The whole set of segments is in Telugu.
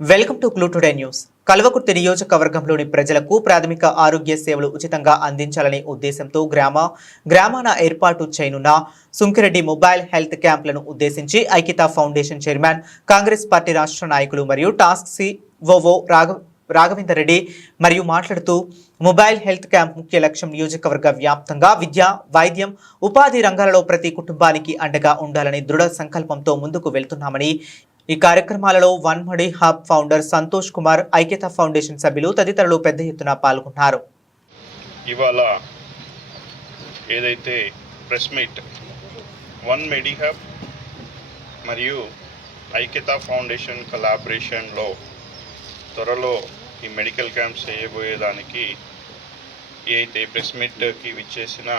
Welcome to clue today news. Kalwakurthy నియోజకవర్గంలోని ప్రజలకు ప్రాథమిక ఆరోగ్య సేవలు ఉచితంగా అందించాలనే ఉద్దేశంతో గ్రామ గ్రామాన ఏర్పాటు చేయనున్న సుంకిరెడ్డి మొబైల్ హెల్త్ క్యాంపులను ఉద్దేశించి Aikyata foundation chairman Congress party రాష్ట్ర నాయకులు మరియు టాస్క్ సిఓఓ రాఘ రాఘవేందర్ రెడ్డి మరియు మాట్లాడుతూ మొబైల్ హెల్త్ క్యాంప్ ముఖ్య లక్ష్యం నియోజకవర్గ వ్యాప్తంగా విద్య వైద్యం ఉపాధి రంగాలలో ప్రతి కుటుంబానికి అండగా ఉండాలని దృఢ సంకల్పంతో ముందుకు వెళ్తున్నామని ఈ కార్యక్రమాలలో one medi hub founder Santosh Kumar Aikyata foundation సభ్యులు తదితరులు పెద్ద ఎత్తున పాల్గొన్నారు. ఇవాళ ఏదైతే ప్రెస్ మీట్ వన్ మెడిహబ్ మరియు ఐక్యత ఫౌండేషన్ కలాబరేషన్లో త్వరలో ఈ మెడికల్ క్యాంప్స్ చేయబోయేదానికి ఏదైతే అయితే ప్రెస్ మీట్కి విచ్చేసిన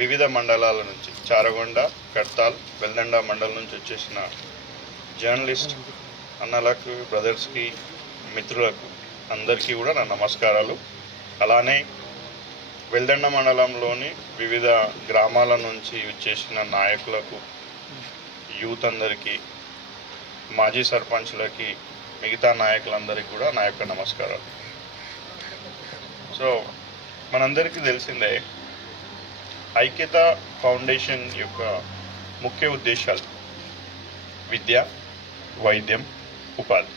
వివిధ మండలాల నుంచి చారగొండ కడ్తాల్ వెల్దండ మండలం నుంచి వచ్చేసిన జర్నలిస్ట్ అన్నలకు బ్రదర్స్కి మిత్రులకు అందరికీ కూడా నా నమస్కారాలు. అలానే వెల్దండ మండలంలోని వివిధ గ్రామాల నుంచి వచ్చేసిన నాయకులకు యూత్ అందరికీ మాజీ సర్పంచ్లకి మిగతా నాయకులందరికీ కూడా నా యొక్క నమస్కారాలు. సో మనందరికీ తెలిసిందే ఐక్యత ఫౌండేషన్ యొక్క ముఖ్య ఉద్దేశాలు విద్య వైద్యం ఉపాధి.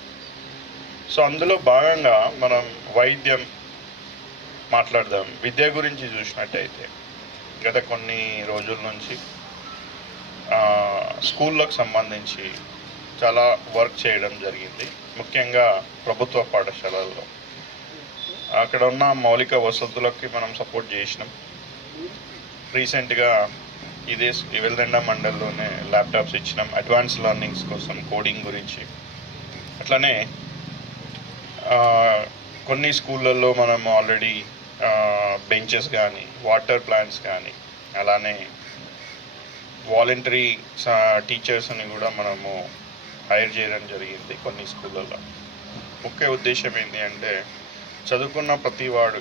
సో అందులో భాగంగా మనం వైద్యం మాట్లాడదాం. విద్య గురించి చూసినట్టయితే గత కొన్ని రోజుల నుంచి స్కూళ్ళకు సంబంధించి చాలా వర్క్ చేయడం జరిగింది. ముఖ్యంగా ప్రభుత్వ పాఠశాలల్లో. అక్కడ ఉన్న మౌలిక వసతులకి మనం సపోర్ట్ చేసినాం. రీసెంట్గా ఇదే వెల్దండ మండల్లోనే ల్యాప్టాప్స్ ఇచ్చినాం. అడ్వాన్స్ లర్నింగ్స్ కోసం కోడింగ్ గురించి. అట్లనే కొన్ని స్కూళ్ళల్లో మనం ఆల్రెడీ బెంచెస్ కానీ వాటర్ ప్లాంట్స్ కానీ అలానే వాలంటరీ టీచర్స్ని కూడా మనము హైర్ చేయడం జరిగింది కొన్ని స్కూళ్ళల్లో. ముఖ్య ఉద్దేశం ఏంటి అంటే చదువుకున్న ప్రతి వాడు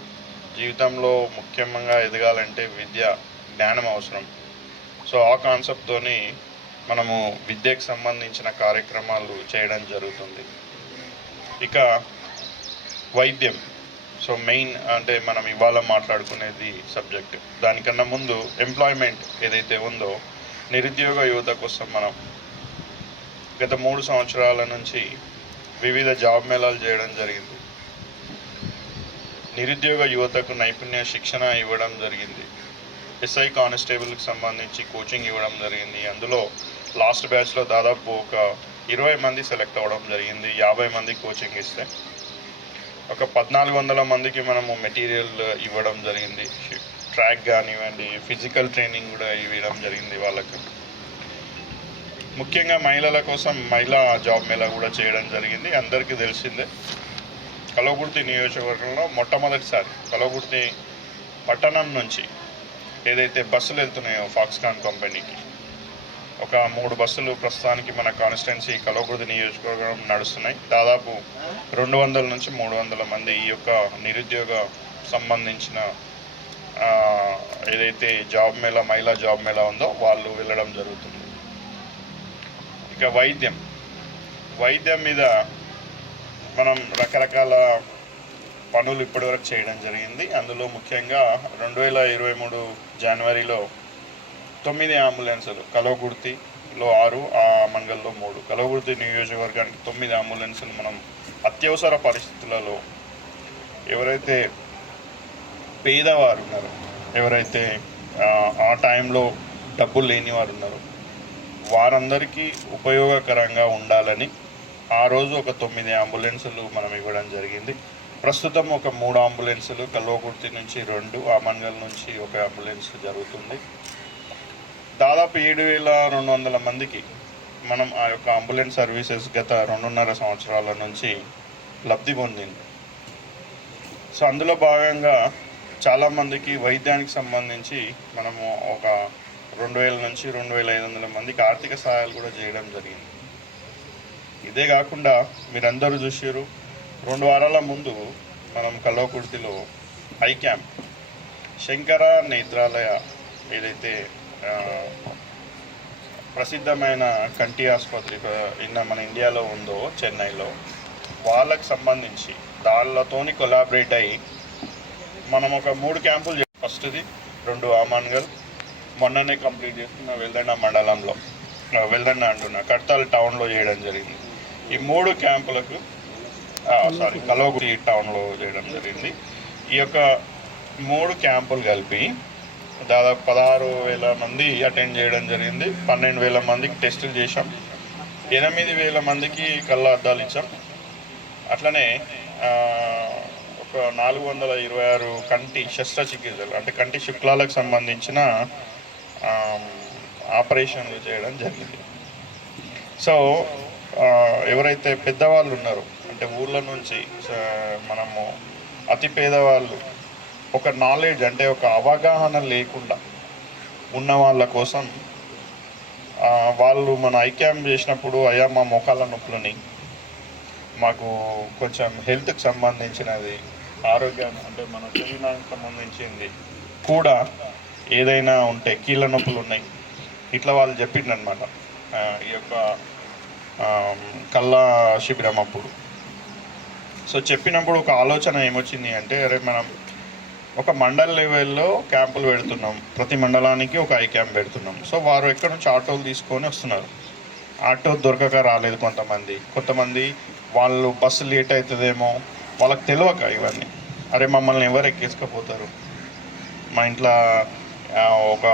జీవితంలో ముఖ్యంగా ఎదగాలంటే విద్య జ్ఞానం అవసరం. సో ఆ కాన్సెప్ట్తోని మనము విద్యకు సంబంధించిన కార్యక్రమాలు చేయడం జరుగుతుంది. ఇక వైద్యం. సో మెయిన్ అంటే మనం ఇవాళ మాట్లాడుకునేది సబ్జెక్ట్. దానికన్నా ముందు ఎంప్లాయ్మెంట్ ఏదైతే ఉందో నిరుద్యోగ యువత కోసం మనం గత మూడు సంవత్సరాల నుంచి వివిధ జాబ్ మేళాలు చేయడం జరిగింది. నిరుద్యోగ యువతకు నైపుణ్య శిక్షణ ఇవ్వడం జరిగింది. ఎస్ఐ కానిస్టేబుల్కి సంబంధించి కోచింగ్ ఇవ్వడం జరిగింది. అందులో లాస్ట్ బ్యాచ్లో దాదాపు ఒక ఇరవై మంది సెలెక్ట్ అవ్వడం జరిగింది. యాభై మంది కోచింగ్ ఇస్తే ఒక పద్నాలుగు వందల మందికి మనము మెటీరియల్ ఇవ్వడం జరిగింది. ట్రాక్ కానివ్వండి ఫిజికల్ ట్రైనింగ్ కూడా ఇవ్వడం జరిగింది వాళ్ళకు. ముఖ్యంగా మహిళల కోసం మహిళా జాబ్ మేళా కూడా చేయడం జరిగింది. అందరికీ తెలిసిందే కలవకుర్తి నియోజకవర్గంలో మొట్టమొదటిసారి కలగుర్తి పట్టణం నుంచి ఏదైతే బస్సులు వెళ్తున్నాయో ఫాక్స్కాన్ కంపెనీకి ఒక మూడు బస్సులు ప్రస్తుతానికి మన కాన్స్టిట్యున్సీ కలవకుర్తి నియోజకవర్గం నడుస్తున్నాయి. దాదాపు రెండు వందల నుంచి మూడు వందల మంది ఈ యొక్క నిరుద్యోగ సంబంధించిన ఏదైతే జాబ్ మేళా మహిళా జాబ్ మేళా ఉందో వాళ్ళు వెళ్ళడం జరుగుతుంది. ఇక వైద్యం. వైద్యం మీద మనం రకరకాల పనులు ఇప్పటివరకు చేయడం జరిగింది. అందులో ముఖ్యంగా రెండు వేల ఇరవై మూడు జనవరిలో తొమ్మిది అంబులెన్సులు కలవగుర్తిలో ఆరు ఆ మంగల్లో మూడు. కలవగుర్తి నియోజకవర్గానికి తొమ్మిది అంబులెన్సులు మనం అత్యవసర పరిస్థితులలో ఎవరైతే పేదవారు ఉన్నారు ఎవరైతే ఆ, ఆ టైంలో డబ్బులు లేని వారు ఉన్నారు వారందరికీ ఉపయోగకరంగా ఉండాలని ఆ రోజు ఒక తొమ్మిది అంబులెన్సులు మనం ఇవ్వడం జరిగింది. ప్రస్తుతం ఒక మూడు అంబులెన్సులు కల్వకుర్తి నుంచి రెండు ఆమన్గల్ నుంచి ఒక అంబులెన్స్ జరుగుతుంది. దాదాపు ఏడు వేల రెండు వందల మందికి మనం ఆ యొక్క అంబులెన్స్ సర్వీసెస్ గత రెండున్నర సంవత్సరాల నుంచి లబ్ధి పొందింది. సో అందులో భాగంగా చాలామందికి వైద్యానికి సంబంధించి మనము ఒక రెండు వేల నుంచి రెండు వేల ఐదు వందల మందికి ఆర్థిక సహాయాలు కూడా చేయడం జరిగింది. ఇదే కాకుండా మీరందరూ చూసారు రెండు వారాల ముందు మనం కల్వకుర్తిలో ఐ క్యాంప్ శంకర నేత్రాలయ ఏదైతే ప్రసిద్ధమైన కంటి ఆసుపత్రి ఇన్న మన ఇండియాలో ఉందో చెన్నైలో వాళ్ళకి సంబంధించి దాళ్ళతోని కొలాబరేట్ అయ్యి మనం ఒక మూడు క్యాంపులు ఫస్ట్ది రెండు ఆమాన్గల్ మొన్ననే కంప్లీట్ చేసుకున్న వెల్దండ మండలంలో వెల్దండ అంటున్నా కడతాల్ టౌన్లో చేయడం జరిగింది. ఈ మూడు క్యాంపులకు సారీ కలవగుడి టౌన్లో చేయడం జరిగింది. ఈ యొక్క మూడు క్యాంపులు కలిపి దాదాపు పదహారు వేల మంది అటెండ్ చేయడం జరిగింది. పన్నెండు వేల మందికి టెస్టులు చేశాం. ఎనిమిది వేల మందికి కళ్ళ అద్దాలు ఇచ్చాం. అట్లనే ఒక నాలుగు వందల ఇరవై ఆరు కంటి శస్త్రచికిత్సలు అంటే కంటి శుక్లాలకు సంబంధించిన ఆపరేషన్లు చేయడం జరిగింది. సో ఎవరైతే పెద్దవాళ్ళు ఉన్నారో అంటే ఊళ్ళ నుంచి మనము అతి పేదవాళ్ళు ఒక నాలెడ్జ్ అంటే ఒక అవగాహన లేకుండా ఉన్న వాళ్ళ కోసం వాళ్ళు మన ఐక్యం చేసినప్పుడు అయ్యా మా మోకాళ్ళ నొప్పులని మాకు కొంచెం హెల్త్కి సంబంధించినది ఆరోగ్యం అంటే మన శరీరానికి సంబంధించింది కూడా ఏదైనా ఉంటే కీళ్ళ నొప్పులు ఉన్నాయి. ఇట్లా వాళ్ళు చెప్పిండనమాట ఈ యొక్క కళ్ళ శిబిరం అప్పుడు. సో చెప్పినప్పుడు ఒక ఆలోచన ఏమొచ్చింది అంటే అరే మనం ఒక మండల్ లెవెల్లో క్యాంపులు పెడుతున్నాం. ప్రతి మండలానికి ఒక ఐ క్యాంప్ పెడుతున్నాం. సో వారు ఎక్కడి నుంచి ఆటోలు తీసుకొని వస్తున్నారు. ఆటో దొరకక రాలేదు కొంతమంది. కొంతమంది వాళ్ళు బస్సు లేట్ అవుతుందేమో వాళ్ళకి తెలియక ఇవన్నీ. అరే మమ్మల్ని ఎవరు ఎక్కేసుకపోతారు? మా ఇంట్లో ఒక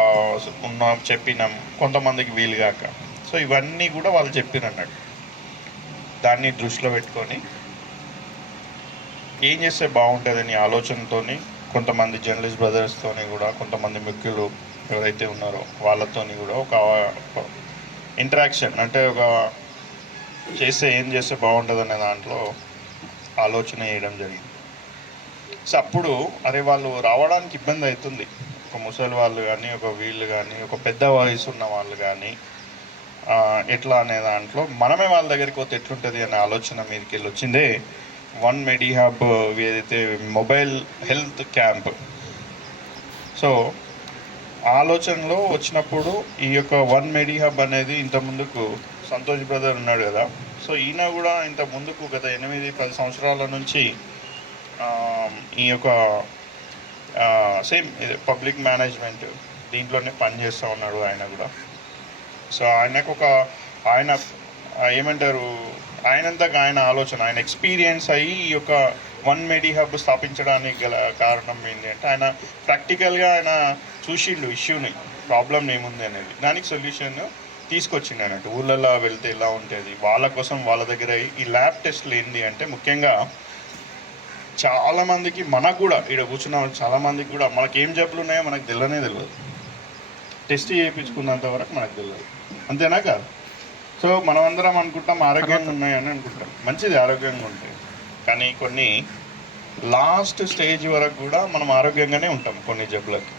ఉన్న చెప్పినాం. కొంతమందికి వీలు కాక. సో ఇవన్నీ కూడా వాళ్ళు చెప్పినన్నట్టు దాన్ని దృష్టిలో పెట్టుకొని ఏం చేస్తే బాగుంటుందని ఆలోచనతోని కొంతమంది జర్నలిస్ట్ బ్రదర్స్తోని కూడా కొంతమంది మిక్కులు ఎవరైతే ఉన్నారో వాళ్ళతోని కూడా ఒక ఇంటరాక్షన్ అంటే ఒక చేస్తే ఏం చేస్తే బాగుంటుంది అనే దాంట్లో ఆలోచన చేయడం జరిగింది. సో అప్పుడు అరే వాళ్ళు రావడానికి ఇబ్బంది అవుతుంది. ఒక ముసలి వాళ్ళు కానీ ఒక వీళ్ళు కానీ ఒక పెద్ద వయసు ఉన్న వాళ్ళు కానీ ఎట్లా అనే దాంట్లో మనమే వాళ్ళ దగ్గరికి పోతే ఎట్లుంటుంది అనే ఆలోచన మీదకి వెళ్ళి వచ్చిందే వన్ మెడి హబ్ ఏదైతే మొబైల్ హెల్త్ క్యాంప్. సో ఆలోచనలో వచ్చినప్పుడు ఈ యొక్క వన్ మెడి హబ్ అనేది ఇంత ముందుకు సంతోష్ బ్రదర్ ఉన్నాడు కదా. సో ఈయన కూడా ఇంత ముందుకు గత ఎనిమిది పది సంవత్సరాల నుంచి ఈ యొక్క సేమ్ పబ్లిక్ మేనేజ్మెంట్ దీంట్లోనే పనిచేస్తూ ఉన్నాడు ఆయన కూడా. సో ఆయనకు ఒక ఆయన ఏమంటారు ఆయనంతగా ఆయన ఆలోచన ఆయన ఎక్స్పీరియన్స్ అయ్యి ఈ యొక్క వన్ మెడి హబ్ స్థాపించడానికి గల కారణం ఏంటి అంటే ఆయన ప్రాక్టికల్గా ఆయన చూసిండు ఇష్యూని ప్రాబ్లం ఏముంది అనేది. దానికి సొల్యూషన్ తీసుకొచ్చిండు అన్నట్టు ఊళ్ళల్లో వెళ్తే ఎలా ఉంటుంది వాళ్ళ కోసం వాళ్ళ దగ్గర ఈ ల్యాబ్ టెస్ట్లు ఏంటి అంటే ముఖ్యంగా చాలామందికి మనకు కూడా ఇక్కడ కూర్చున్న చాలామందికి కూడా మనకి ఏం జబ్బులు ఉన్నాయో మనకు తెలియనే తెలియదు టెస్ట్ చేయించుకున్నంత వరకు మనకు తెలియదు అంతేనా కాదు? సో మనం అందరం అనుకుంటాం ఆరోగ్యంగా ఉన్నాయని అనుకుంటాం. మంచిది ఆరోగ్యంగా ఉంటాయి కానీ కొన్ని లాస్ట్ స్టేజ్ వరకు కూడా మనం ఆరోగ్యంగానే ఉంటాం కొన్ని జబ్బులకి.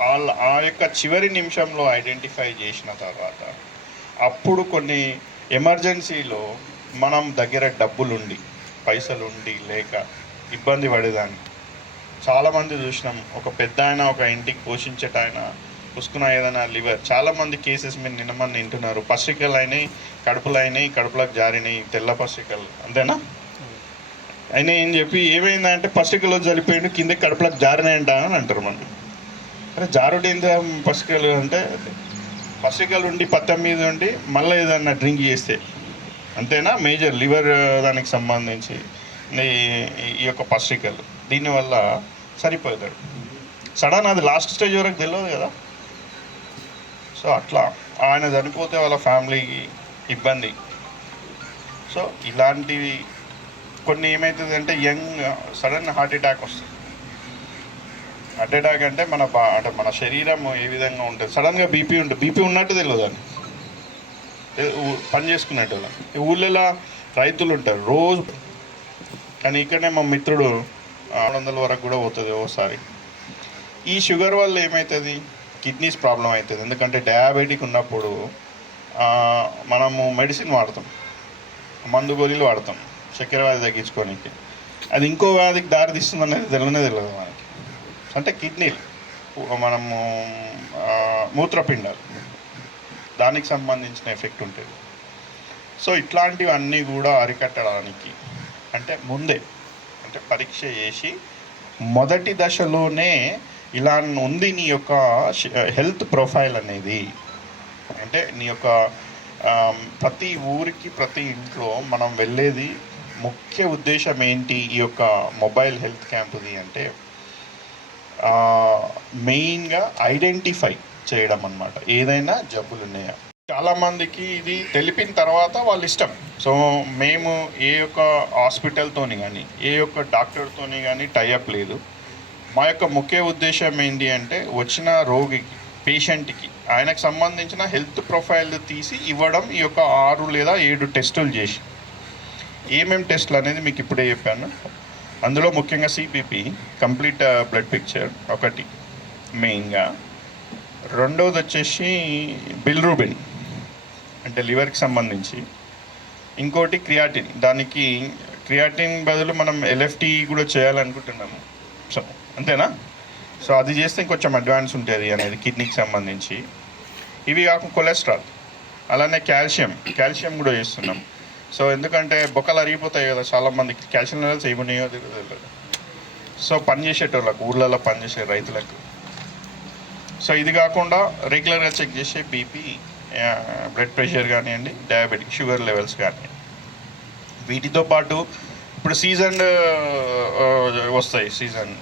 వాళ్ళ ఆ యొక్క చివరి నిమిషంలో ఐడెంటిఫై చేసిన తర్వాత అప్పుడు కొన్ని ఎమర్జెన్సీలో మనం దగ్గర డబ్బులుండి పైసలు ఉండి లేక ఇబ్బంది పడేదాన్ని. చాలామంది చూసినాం ఒక పెద్ద ఆయన ఒక ఇంటికి పోషించేట ఆయన పుసుకున్న ఏదైనా లివర్. చాలామంది కేసెస్ మీరు నిన్న మంది వింటున్నారు. పసికలు అయినాయి కడుపులు అయినాయి కడుపులకు జారినాయి తెల్ల పసికలు. అంతేనా? అయినా ఏం చెప్పి ఏమైందంటే పసికలు జరిపోయిండు కింద కడుపులకు జారినాయంట అని అంటారు మనం అరే జారుడు ఏంది పసికలు అంటే పసికలు ఉండి పత్తం మీద ఉండి మళ్ళీ ఏదన్నా డ్రింక్ చేస్తే. అంతేనా? మేజర్ లివర్ దానికి సంబంధించి ఈ యొక్క పసికలు. దీనివల్ల సరిపోతాడు సడన్ అది లాస్ట్ స్టేజ్ వరకు తెలియదు కదా. సో అట్లా ఆయన చనిపోతే వాళ్ళ ఫ్యామిలీకి ఇబ్బంది. సో ఇలాంటివి కొన్ని ఏమవుతుంది అంటే యంగ్ సడన్ హార్ట్ అటాక్ వస్తుంది. హార్ట్ అటాక్ అంటే మన బా అంటే మన శరీరం ఏ విధంగా ఉంటుంది. సడన్గా బీపీ ఉంటుంది బీపీ ఉన్నట్టు తెలియదు అని పని చేసుకున్నట్టు వాళ్ళం. ఊళ్ళలో రైతులు ఉంటారు రోజు. కానీ ఇక్కడనే మా మిత్రుడు ఆరు వందల వరకు కూడా పోతుంది ఓసారి. ఈ షుగర్ వల్ల ఏమవుతుంది కిడ్నీస్ ప్రాబ్లం అవుతుంది. ఎందుకంటే డయాబెటిక్ ఉన్నప్పుడు మనము మెడిసిన్ వాడతాం. మందు గోళీలు వాడతాం. చక్కెర వ్యాధి తగ్గించుకోనికి. అది ఇంకో వ్యాధికి దారితీస్తుంది అనేది తెలియనే తెలియదు మనకి. అంటే కిడ్నీలు. మనము మూత్రపిండాలు. దానికి సంబంధించిన ఎఫెక్ట్ ఉంటుంది. సో ఇట్లాంటివన్నీ కూడా అరికట్టడానికి అంటే ముందే అంటే పరీక్ష చేసి మొదటి దశలోనే ఇలా ఉంది నీ యొక్క హెల్త్ ప్రొఫైల్ అనేది. అంటే నీ యొక్క ప్రతి ఊరికి ప్రతి ఇంట్లో మనం వెళ్ళేది ముఖ్య ఉద్దేశం ఏంటి ఈ యొక్క మొబైల్ హెల్త్ క్యాంపుది అంటే మెయిన్గా ఐడెంటిఫై చేయడం అన్నమాట. ఏదైనా జబ్బులు ఉన్నాయా? చాలామందికి ఇది తెలిపిన తర్వాత వాళ్ళ ఇష్టం. సో మేము ఏ యొక్క హాస్పిటల్తోని కానీ ఏ యొక్క డాక్టర్తోని కానీ టైఅప్ లేదు. మా యొక్క ముఖ్య ఉద్దేశం ఏంటి అంటే వచ్చిన రోగికి పేషెంట్కి ఆయనకు సంబంధించిన హెల్త్ ప్రొఫైల్ తీసి ఇవ్వడం ఈ యొక్క ఆరు లేదా ఏడు టెస్టులు చేసి. ఏమేమి టెస్టులు అనేది మీకు ఇప్పుడే చెప్పాను. అందులో ముఖ్యంగా సిపిపి కంప్లీట్ బ్లడ్ పిక్చర్ ఒకటి మెయిన్గా. రెండవది వచ్చేసి బిల్రూబిన్ అంటే లివర్కి సంబంధించి. ఇంకోటి క్రియాటిన్ దానికి క్రియాటిన్ బదులు మనం ఎల్ఎఫ్టి కూడా చేయాలనుకుంటున్నాము. సో అంతేనా? సో అది చేస్తే ఇంకొంచెం అడ్వాన్స్ ఉంటుంది అనేది కిడ్నీకి సంబంధించి. ఇవి కాకుండా కొలెస్ట్రాల్ అలానే కాల్షియం కాల్షియం కూడా చేస్తున్నాం. సో ఎందుకంటే బొక్కలు అరిగిపోతాయి కదా చాలామందికి కాల్షియం లెవెల్స్ ఏమున్నాయో తెలియదు సో పనిచేసేటోళ్ళకు ఊర్లలో పనిచేసే రైతులకు. సో ఇది కాకుండా రెగ్యులర్గా చెక్ చేసే బీపీ బ్లడ్ ప్రెషర్ కానివ్వండి డయాబెటిక్ షుగర్ లెవెల్స్ కానివ్వండి. వీటితో పాటు ఇప్పుడు సీజన్ వస్తాయి సీజన్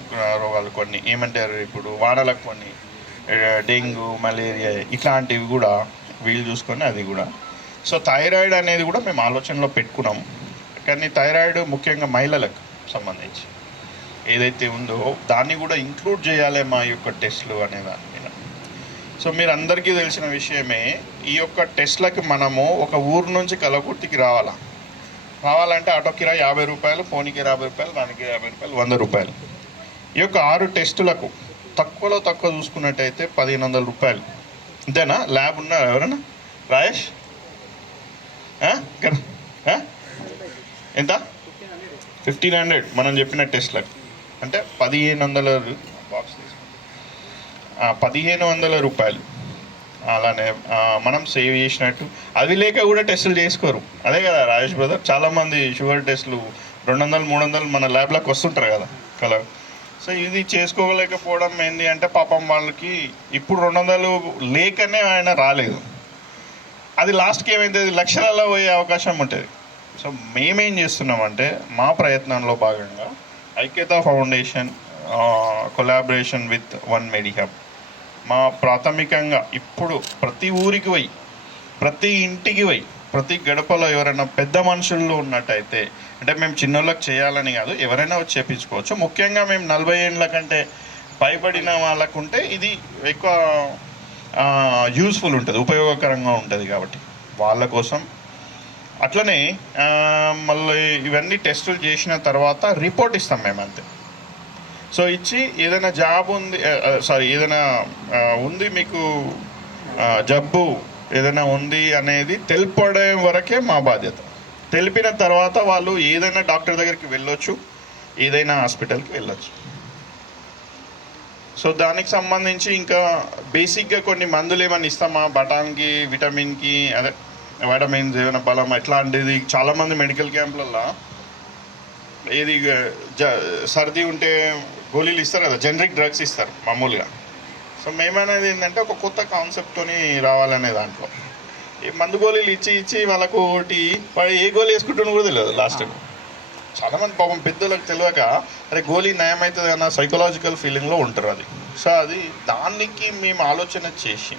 రోగాలు కొన్ని. ఏమంటారు ఇప్పుడు వానలకు కొన్ని డెంగ్యూ మలేరియా ఇట్లాంటివి కూడా వీళ్ళు చూసుకొని అది కూడా. సో థైరాయిడ్ అనేది కూడా మేము ఆలోచనలో పెట్టుకున్నాం. కానీ థైరాయిడ్ ముఖ్యంగా మహిళలకు సంబంధించి ఏదైతే ఉందో దాన్ని కూడా ఇంక్లూడ్ చేయాలి మా యొక్క టెస్ట్లు అనే దాని మీద. సో మీరు అందరికీ తెలిసిన విషయమే ఈ యొక్క టెస్ట్లకి మనము ఒక ఊరు నుంచి కలకుర్తికి రావాలా? రావాలంటే ఆటో కిరాయి యాభై రూపాయలు ఫోన్కి యాభై రూపాయలు దానికి యాభై రూపాయలు వంద రూపాయలు. ఈ యొక్క ఆరు టెస్టులకు తక్కువలో తక్కువ చూసుకున్నట్టయితే పదిహేను వందల రూపాయలు. అంతేనా? ల్యాబ్ ఉన్నారు ఎవరైనా? రాయేష్? ఎంత? ఫిఫ్టీన్ హండ్రెడ్ మనం చెప్పిన టెస్ట్లకు. అంటే పదిహేను వందల బాక్స్ పదిహేను వందల రూపాయలు. అలానే మనం సేవ్ చేసినట్టు. అవి లేక కూడా టెస్టులు చేసుకోరు. అదే కదా రాజేష్ బ్రదర్ చాలామంది షుగర్ టెస్టులు రెండు వందలు మూడు వందలు మన ల్యాబ్లోకి వస్తుంటారు కదా కలర్ సో ఇది చేసుకోలేకపోవడం ఏంటి అంటే పాపం వాళ్ళకి ఇప్పుడు రెండు వందలు లేకనే ఆయన రాలేదు. అది లాస్ట్కి ఏమైతుంది లక్షలలో పోయే అవకాశం ఉంటుంది. సో మేమేం చేస్తున్నామంటే మా ప్రయత్నంలో భాగంగా Aikyata foundation collaboration with one medihub. మా ప్రాథమికంగా ఇప్పుడు ప్రతి ఊరికి పోయి ప్రతి ఇంటికి పోయి ప్రతి గడపలో ఎవరైనా పెద్ద మనుషుల్లో ఉన్నట్టయితే అంటే మేము చిన్నోళ్ళకి చేయాలని కాదు ఎవరైనా వచ్చి చేపించుకోవచ్చు. ముఖ్యంగా మేము నలభై ఏళ్ళ కంటే పైబడిన వాళ్ళకుంటే ఇది ఎక్కువ యూస్ఫుల్ ఉంటుంది ఉపయోగకరంగా ఉంటుంది కాబట్టి. వాళ్ళ కోసం. అట్లనే మళ్ళీ ఇవన్నీ టెస్టులు చేసిన తర్వాత రిపోర్ట్ ఇస్తాం మేము అంతే సో ఇచ్చి ఏదైనా జాబ్ ఉంది సారీ ఏదైనా ఉంది మీకు జబ్బు ఏదైనా ఉంది అనేది తెలిపడం వరకే మా బాధ్యత. తెలిపిన తర్వాత వాళ్ళు ఏదైనా డాక్టర్ దగ్గరికి వెళ్ళొచ్చు ఏదైనా హాస్పిటల్కి వెళ్ళొచ్చు. సో దానికి సంబంధించి ఇంకా బేసిక్గా కొన్ని మందులు ఏమైనా ఇస్తామా? బఠాన్కి విటమిన్కి అదే విటమిన్స్ ఏమైనా బలం ఎట్లాంటిది చాలామంది మెడికల్ క్యాంపులలో ఏది జ సర్ది ఉంటే గోళీలు ఇస్తారు కదా జనరిక్ డ్రగ్స్ ఇస్తారు మామూలుగా. సో మేమనేది ఏంటంటే ఒక కొత్త కాన్సెప్ట్తోని రావాలనే దాంట్లో. ఈ మందు గోళీలు ఇచ్చి ఇచ్చి వాళ్ళకు ఒకటి వాళ్ళు ఏ గోళీ వేసుకుంటున్నా కూడా తెలియదు లాస్ట్ చాలా మంది పాపం పెద్దలకు తెలియక అరే గోళీ నయం అవుతుంది అన్న సైకలాజికల్ ఫీలింగ్లో ఉంటారు అది. సో అది దానికి మేము ఆలోచన చేసి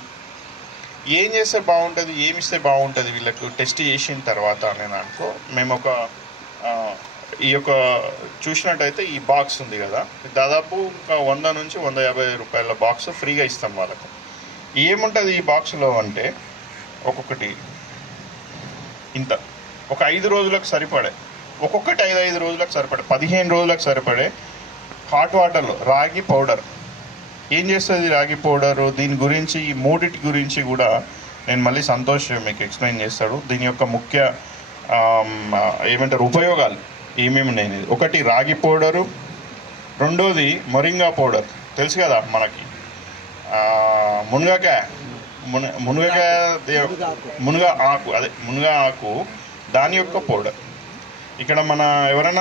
ఏం చేస్తే బాగుంటుంది ఏమి ఇస్తే బాగుంటుంది వీళ్ళకు టెస్ట్ చేసిన తర్వాత అనే దాంట్లో మేము ఒక ఈ యొక్క చూసినట్టయితే ఈ బాక్స్ ఉంది కదా. దాదాపు ఒక వంద నుంచి వంద యాభై రూపాయల బాక్స్ ఫ్రీగా ఇస్తాం వాళ్ళకు. ఏముంటుంది ఈ బాక్స్లో అంటే ఒక్కొక్కటి. ఇంత. ఒక ఐదు రోజులకు సరిపడే. ఒక్కొక్కటి ఐదు ఐదు రోజులకు సరిపడే. పదిహేను రోజులకు సరిపడే హాట్ వాటర్లో రాగి పౌడర్. ఏం చేస్తుంది రాగి పౌడరు? దీని గురించి ఈ మూడిటి గురించి కూడా నేను మళ్ళీ సంతోష్ మీకు ఎక్స్ప్లెయిన్ చేస్తాడు. దీని యొక్క ముఖ్య ఏమంటారు ఉపయోగాలు. ఏమేమి ఉన్నాయి? అనేది. ఒకటి రాగి పౌడరు రెండోది మొరింగా పౌడర్. తెలుసు కదా మనకి. మునగకాయ మునగాకాయ. మున మునగకాయ మునగ ఆకు అదే మునగ ఆకు దాని యొక్క పౌడర్. ఇక్కడ మన ఎవరైనా